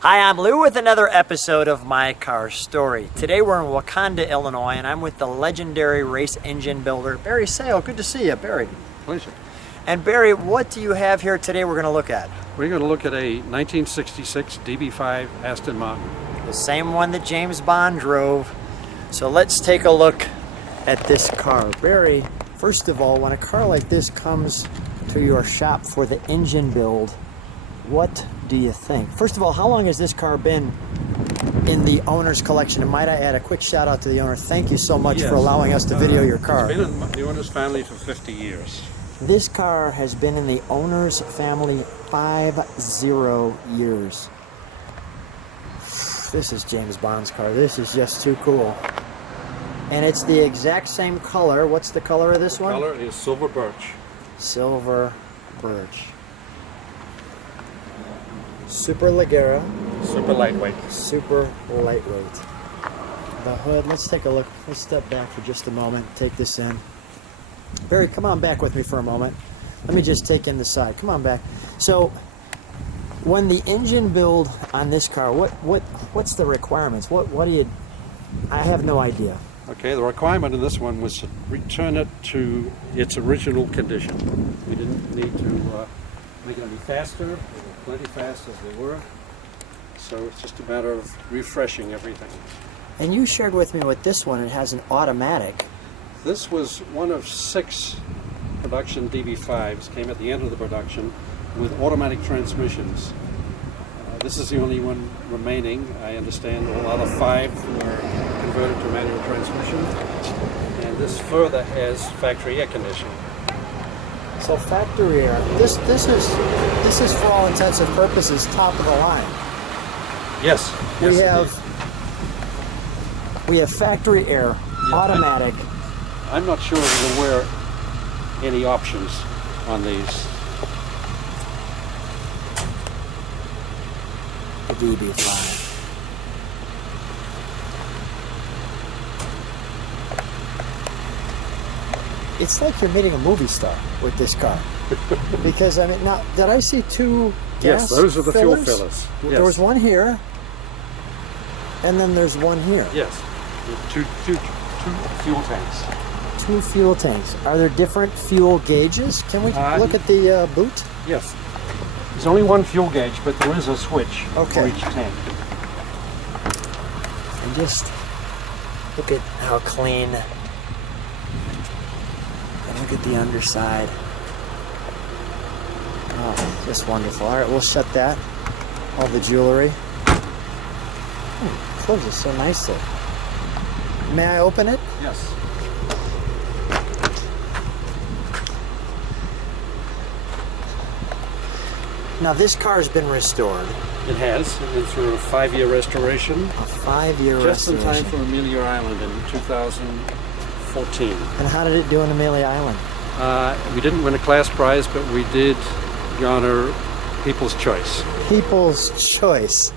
Hi, I'm Lou with another episode of My Car Story. Today we're in Wauconda, Illinois, and I'm with the legendary race engine builder, Barry Sale. Good to see you, Barry. Pleasure. And Barry, what do you have here today we're going to look at? We're going to look at a 1966 DB5 Aston Martin. The same one that James Bond drove. So let's take a look at this car. Barry, first of all, when a car like this comes to your shop for the engine build, what do you think? First of all, how long has this car been in the owner's collection? And might I add a quick shout out to the owner. Thank you so much for allowing us to video your car. It's been in the owner's family for 50 years. This car has been in the owner's family 50 years. This is James Bond's car. This is just too cool. And it's the exact same color. What's the color of this one? The color is Silver Birch. Silver Birch. Super Ligera. Super lightweight. Super lightweight. The hood, let's take a look. Let's step back for just a moment, take this in. Barry, come on back with me for a moment. Let me just take in the side. Come on back. So, when the engine build on this car, what's the requirements? What do you? I have no idea. Okay, the requirement in this one was to return it to its original condition. We didn't need to make it any faster. They were plenty fast as they were. So it's just a matter of refreshing everything. And you shared with me with this one, it has an automatic. This was one of 6 production DB5s, came at the end of the production, with automatic transmissions. This is the only one remaining. I understand all other 5 were converted to manual transmission. And this further has factory air conditioning. So factory air. This is for all intents and purposes top of the line. Yes. We have factory air, automatic. I'm not sure there were any options on these. The DB5. It's like you're meeting a movie star with this car. Because, I mean, now, did I see 2 gas Yes, those are the fillers? fuel fillers. Yes. There was one here, and then there's one here. Yes, two fuel tanks. 2 fuel tanks. Are there different fuel gauges? Can we look at the boot? Yes. There's only one fuel gauge, but there is a switch for each tank. And just look at how clean. And look at the underside. Oh, just wonderful. All right, we'll shut that. All the jewelry. Closes so nicely. May I open it? Yes. Now this car has been restored. It has. It's been through a 5-year restoration. A 5-year Just restoration. in time for Amelia Island in 2014. And how did it do in Amelia Island? We didn't win a class prize, but we did garner People's Choice. People's Choice.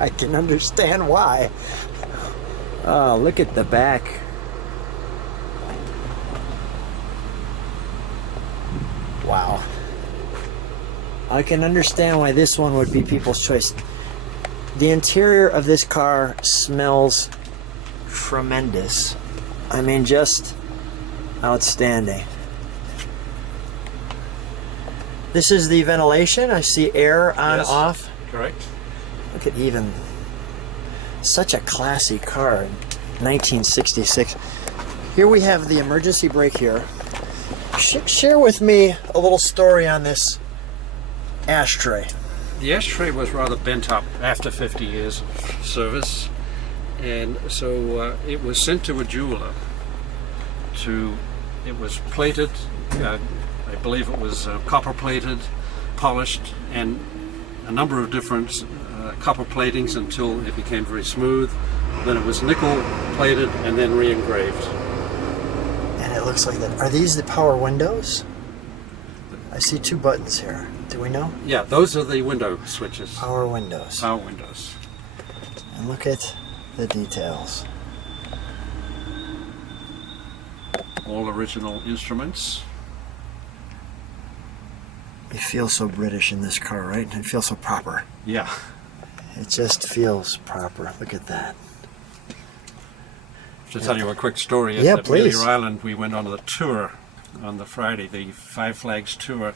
I can understand why. Oh, look at the back. Wow. I can understand why this one would be People's Choice. The interior of this car smells tremendous. I mean, just outstanding. This is the ventilation. I see air on, off. Correct. Look at even such a classy car in 1966. Here we have the emergency brake here. Share with me a little story on this ashtray. The ashtray was rather bent up after 50 years of service, and so it was sent to a jeweler. It was plated, I believe it was copper plated, polished, and a number of different copper platings until it became very smooth. Then it was nickel plated and then re-engraved. And it looks like that. Are these the power windows? I see 2 buttons here. Do we know? Yeah, those are the window switches. Power windows. Power windows. And look at the details. All original instruments. You feel so British in this car, right? It feels so proper. Yeah. It just feels proper. Look at that. To tell you a quick story, Yeah, at please. Wheeler Island we went on the tour on the Friday, the Five Flags tour,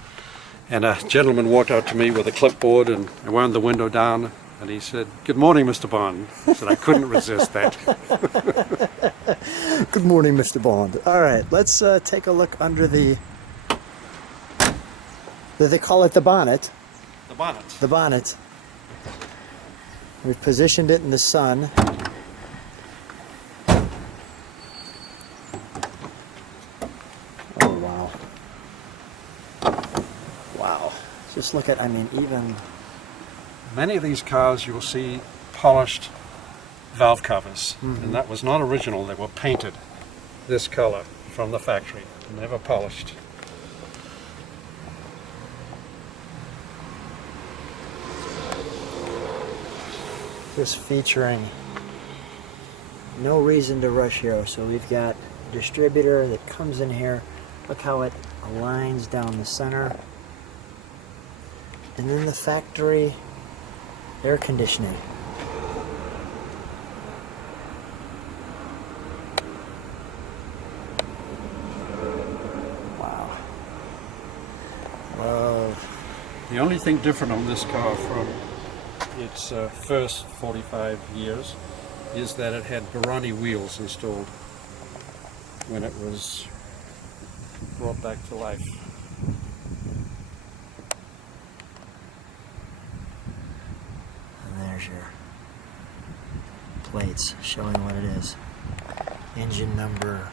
and a gentleman walked out to me with a clipboard and I wound the window down and he said, "Good morning, Mr. Bond." I said, I couldn't resist that. Good morning, Mr. Bond. All right, let's take a look under the, they call it the bonnet. The bonnet. The bonnet. We've positioned it in the sun. Oh, wow. Wow. Just look at, I mean, even... Many of these cars you'll see polished valve covers, and that was not original. They were painted this color from the factory, never polished. Just featuring no reason to rush here. So we've got a distributor that comes in here. Look how it aligns down the center. And then the factory air conditioning. Wow. Love. The only thing different on this car from its first 45 years is that it had Barani wheels installed when it was brought back to life. And there's your plates showing what it is. Engine number,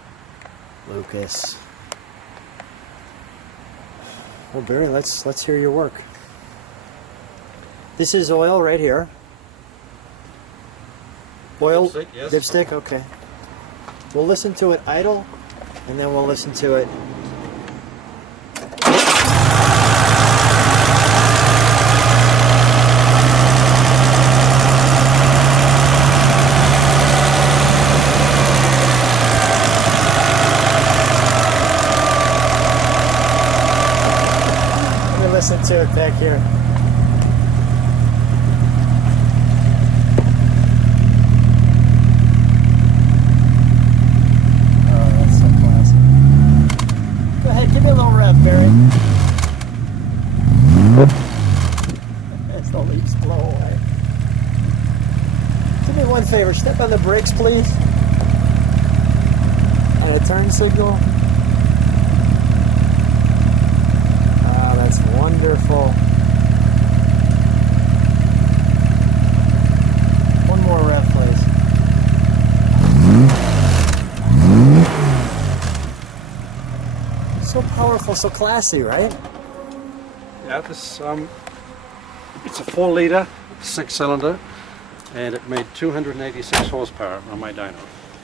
Lucas. Well, Barry, let's hear your work. This is oil right here. Oil, Dipstick, yes. dipstick, okay. We'll listen to it idle, and then we'll listen to it. Let me listen to it back here. Give me a little rev, Barry. As the leaves blow away. Do me one favor, step on the brakes, please. And a turn signal. Ah, that's wonderful. One more rev, please. So powerful, so classy, right? Yeah, this it's a 4-liter, 6-cylinder, and it made 286 horsepower on my dyno.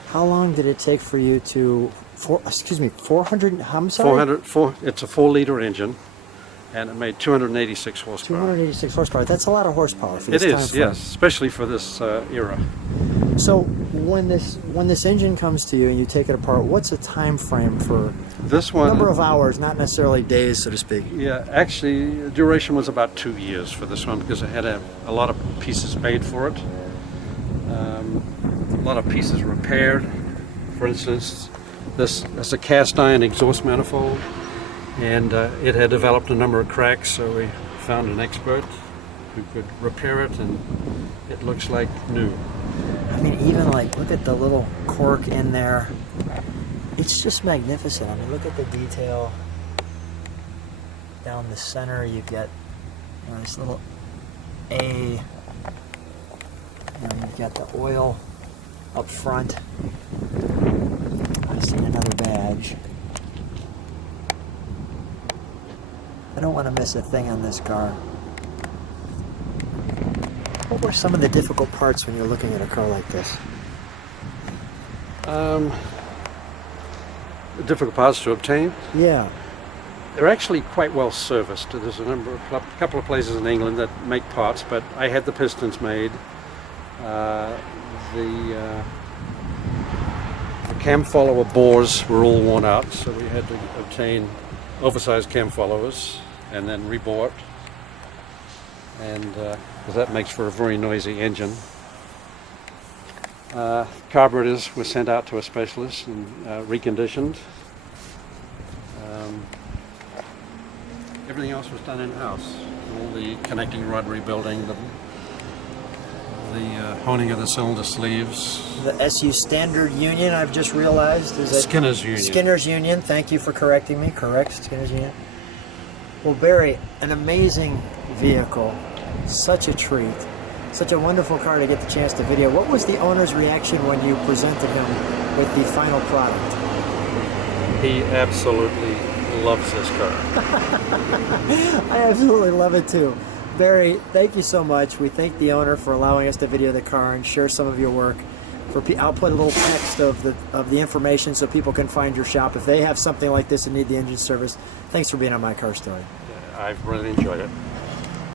How long did it take for you to, 400, I'm sorry? 400, it's a 4-liter engine, and it made 286 horsepower. 286 horsepower. That's a lot of horsepower for It this time is, frame. yes, especially for this era. So when this engine comes to you and you take it apart, what's a time frame for This one, number of hours, not necessarily days, so to speak? yeah, actually, the duration was about 2 years for this one because it had a lot of pieces made for it. A lot of pieces repaired. For instance, this is a cast iron exhaust manifold, and it had developed a number of cracks, so we found an expert who could repair it, and it looks like new. I mean, even like, look at the little cork in there. It's just magnificent. I mean, look at the detail. Down the center, you've got this little A. And you've got the oil up front. I've seen another badge. I don't want to miss a thing on this car. What were some of the difficult parts when you're looking at a car like this? Difficult parts to obtain. Yeah. They're actually quite well serviced. There's a couple of places in England that make parts, but I had the pistons made. The cam follower bores were all worn out, so we had to obtain oversized cam followers and then rebore it. and 'cause that makes for a very noisy engine. Carburetors were sent out to a specialist and reconditioned. Everything else was done in-house. All the connecting rod rebuilding, the honing of the cylinder sleeves. The SU Standard Union, I've just realized, is that Skinner's Union. Skinner's Union. Thank you for correcting me. Correct, Skinner's Union. Well, Barry, an amazing vehicle, such a treat, such a wonderful car to get the chance to video. What was the owner's reaction when you presented him with the final product? He absolutely loves this car. I absolutely love it too. Barry, thank you so much. We thank the owner for allowing us to video the car and share some of your work. I'll put a little text of the information so people can find your shop if they have something like this and need the engine service. Thanks for being on My Car Story. I've really enjoyed it.